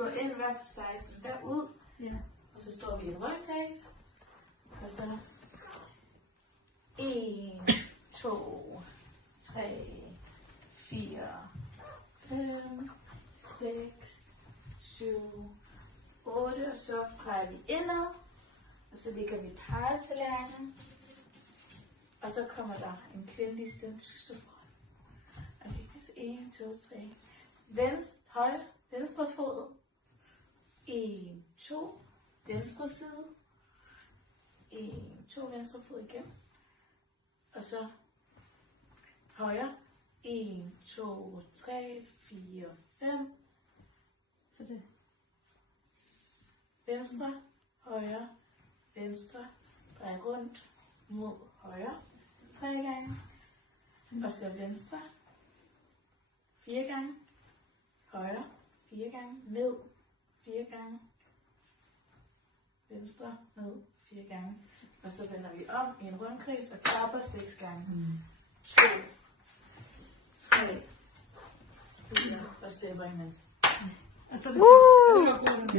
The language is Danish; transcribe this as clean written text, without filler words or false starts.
går ind hver for 16 derud. Ja. Og så står vi i en rundkreds. Og så 1, 2, 3, 4, 5, 6, 7, 8. Og så drejer vi indad. Og så ligger vi pegetallerkenen. Og så kommer der en kvindelig stemme. Du skal stå foran. Okay, altså 1, 2, 3. Venstre fod. 1, 2. Venstre side. 1, 2. Venstre fod igen. Og så højre. 1, 2, 3, 4, 5. Så det. Venstre, højre, venstre. Drej rundt mod højre. 3 gange. Og så venstre. 4 gange. Højre. 4 gange. Ned. 4 gange. Venstre. Ned. 4 gange. Og så vender vi om i en rundkreds og klapper 6 gange. 2, 3, 4 og stepper imens. Og så er det